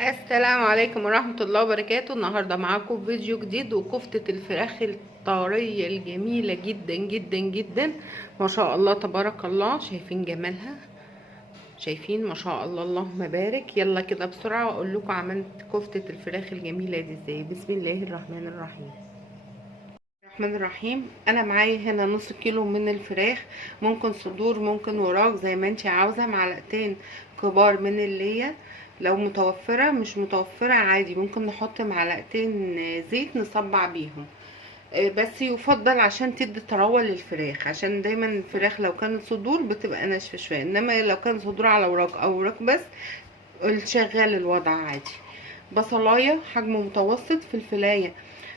السلام عليكم ورحمة الله وبركاته. النهاردة معاكم فيديو جديد وكفتة الفراخ الطرية الجميلة جدا جدا جدا. ما شاء الله تبارك الله، شايفين جمالها؟ شايفين ما شاء الله اللهم بارك. يلا كده بسرعة واقول لكم عملت كفتة الفراخ الجميلة دي ازاي. بسم الله الرحمن الرحيم. انا معايا هنا نص كيلو من الفراخ، ممكن صدور ممكن وراك زي ما انت عاوزه. معلقتين كبار من اللية، لو متوفره مش متوفره عادي ممكن نحط معلقتين زيت نصبع بيهم. بس يفضل عشان تدي طراوه للفراخ، عشان دايما الفراخ لو كانت صدور بتبقى ناشفه شويه، انما لو كان صدور على وراك او وراك بس شغال الوضع عادي. بصلايه حجم متوسط، فلفلايه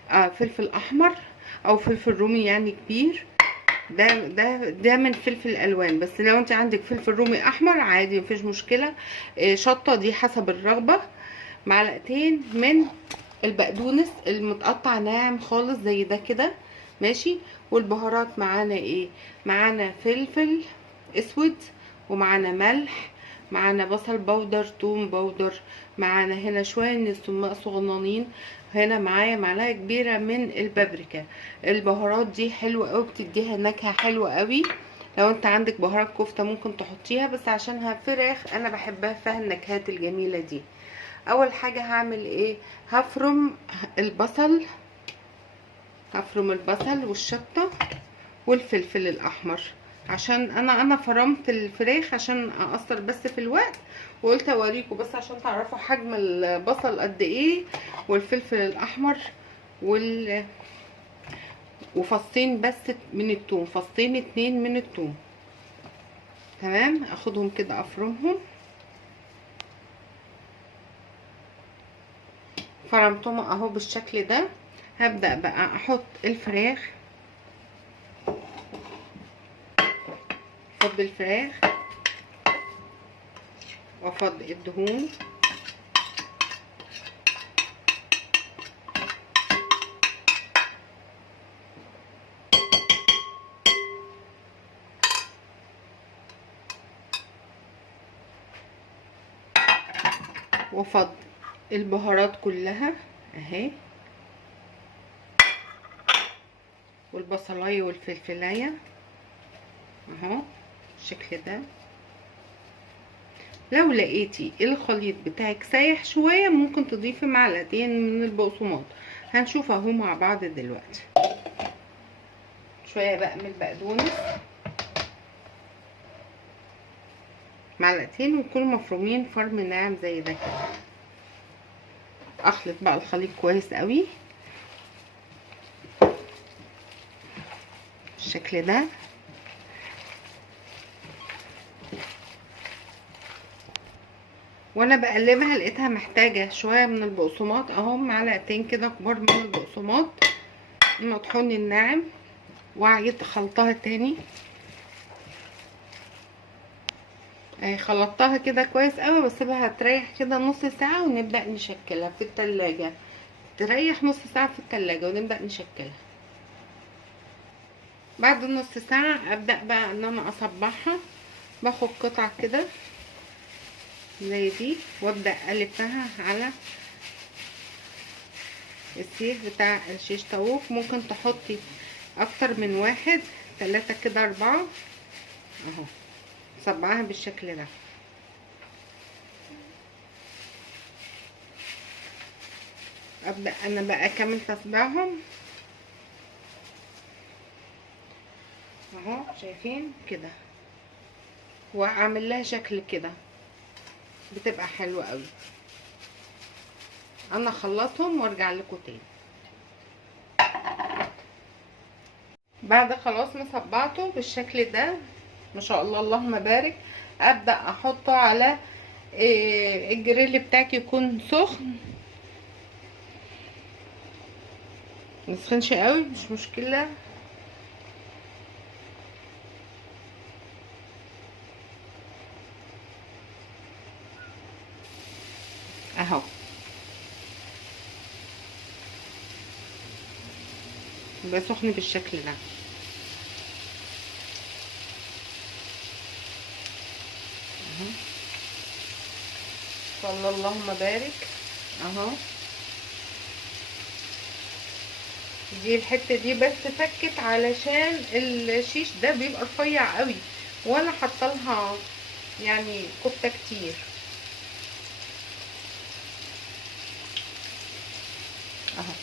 فلفل احمر او فلفل رومي يعني كبير. ده من فلفل الالوان، بس لو انت عندك فلفل رومي احمر عادي مفيش مشكله. شطه دي حسب الرغبه. معلقتين من البقدونس المتقطع ناعم خالص زي ده كده، ماشي. والبهارات معانا ايه؟ معانا فلفل اسود، ومعانا ملح، معانا بصل بودر، توم بودر، معانا هنا شويه من السماق صغننين، هنا معايا معلقه كبيره من البابريكا. البهارات دي حلوه قوي، بتديها نكهه حلوه قوي. لو انت عندك بهارات كفته ممكن تحطيها، بس عشانها فراخ انا بحبها فيها النكهات الجميله دي. اول حاجه هعمل ايه؟ هفرم البصل، هفرم البصل والشطه والفلفل الاحمر، عشان انا فرمت الفراخ عشان اقصر بس في الوقت، وقلت اوريكم بس عشان تعرفوا حجم البصل قد ايه، والفلفل الاحمر وفصين بس من الثوم، فصين اتنين من الثوم. تمام، اخدهم كده افرمهم. فرمتهم اهو بالشكل ده. هبدأ بقى احط الفراخ، افضي الفراخ وافضي الدهون، وافضي البهارات كلها اهي، والبصلايه والفلفلايه اهو بالشكل ده. لو لقيتي الخليط بتاعك سايح شويه ممكن تضيفي معلقتين من البقسماط، هنشوف اهو مع بعض دلوقتي. شويه بقى من البقدونس، معلقتين، ويكونوا مفرومين فرم ناعم زي ده كده. اخلط بقى الخليط كويس قوي بالشكل ده. وانا بقلبها لقيتها محتاجه شويه من البقسماط اهو، معلقتين كده كبار من البقسماط المطحون الناعم، وعيد خلطها تاني. خلطتها كده كويس قوي، بسيبها تريح كده نص ساعه ونبدا نشكلها في التلاجة. تريح نص ساعه في التلاجة ونبدا نشكلها. بعد نص ساعه ابدا بقى ان انا اصبعها، باخد قطع كده زي دي وابدا الفها على السيخ بتاع الشيش طاووق. ممكن تحطي اكتر من واحد، 3 كده 4 اهو. صبعها بالشكل ده. ابدا انا بقى اكمل تصبيعهم اهو، شايفين كده، واعمل لها شكل كده بتبقى حلوه قوي. انا اخلصهم وارجع لكم تاني. بعد خلاص ما صبعته بالشكل ده ما شاء الله اللهم بارك، ابدا احطه على الجريل بتاعك يكون سخن، مسخنش قوي مش مشكله. اهو يبقى سخن بالشكل ده. شاء الله اللهم بارك اهو. دي الحته دي بس فكت علشان الشيش ده بيبقى رفيع قوي، وانا حاطه يعني كفته كتير اهو.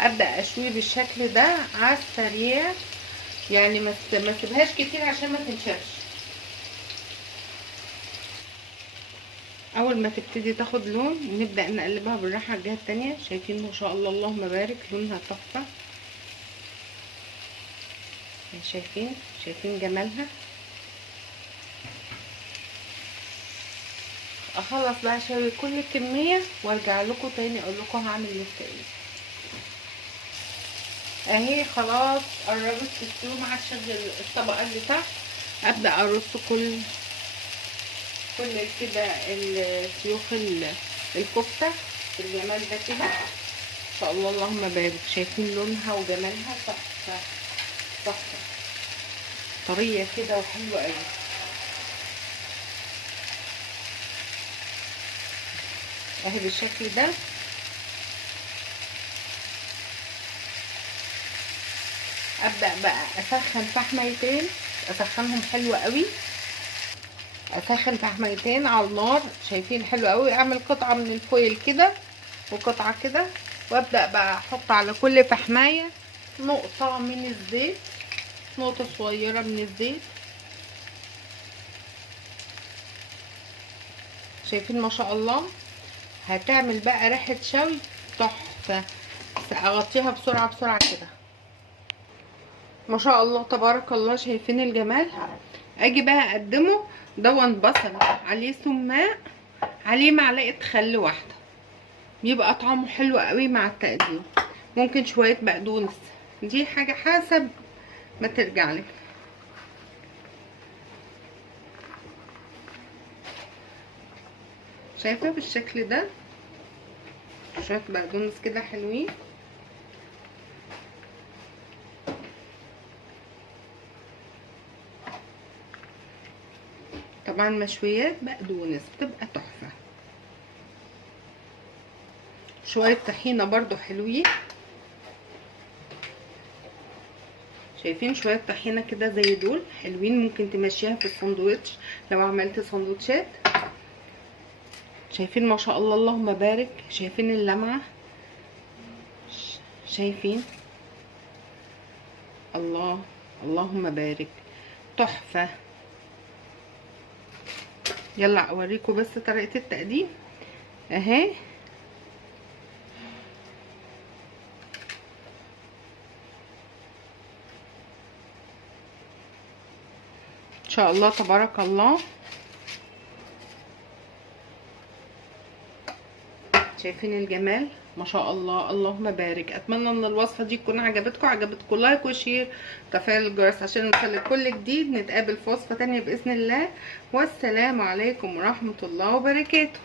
ابدا اشوي بالشكل ده على السريع، يعني ما اسيبهاش كتير عشان ما تنشفش. اول ما تبتدي تاخد لون نبدا نقلبها بالراحه على الجهه التانية. شايفين ما شاء الله اللهم بارك لونها تحفه. شايفين جمالها. اخلص بقى اشوي كل الكميه وارجع لكم تاني اقول لكم هعمل لسه ايه. اهي خلاص قربت تستوي مع الطبقه اللي تحت. ابدا ارص كل كده السيوخ الكفته بالجمال ده كده ان شاء الله اللهم بارك. شايفين لونها وجمالها تحفه تحفه، طريه كده وحلوه قوي. اهي بالشكل ده. ابدا بقى اسخن فحميتين، اسخنهم حلو قوي. اسخن فحميتين على النار. شايفين حلو قوي. اعمل قطعه من الفويل كده وقطعه كده، وابدا بقى احط على كل فحمايه نقطه من الزيت، نقطه صغيره من الزيت. شايفين ما شاء الله. هتعمل بقى ريحه شوي تحفه. اغطيها بسرعه كده. ما شاء الله تبارك الله. شايفين الجمال. اجي بقى اقدمه. دون بصل عليه سماق عليه معلقه خل واحده، بيبقى طعمه حلو قوي مع التقديم. ممكن شويه بقدونس، دي حاجه حسب ما ترجعلك. شايفه بالشكل ده. شويه بقدونس كده حلوين. طبعا مشويات بقدونس بتبقى تحفه. شويه طحينه برضو حلوين. شايفين شويه طحينه كده زي دول حلوين. ممكن تمشيها في الساندوتش لو عملت ساندوتشات. شايفين ما شاء الله اللهم بارك. شايفين اللمعه. شايفين الله اللهم بارك تحفه. يلا اوريكم بس طريقه التقديم اهي. ان شاء الله تبارك الله. شايفين الجمال ما شاء الله اللهم بارك. اتمنى ان الوصفه دي تكون عجبتكم لايك وشير وتفعيل الجرس عشان نوصل كل جديد. نتقابل في وصفه تانية باذن الله. والسلام عليكم ورحمه الله وبركاته.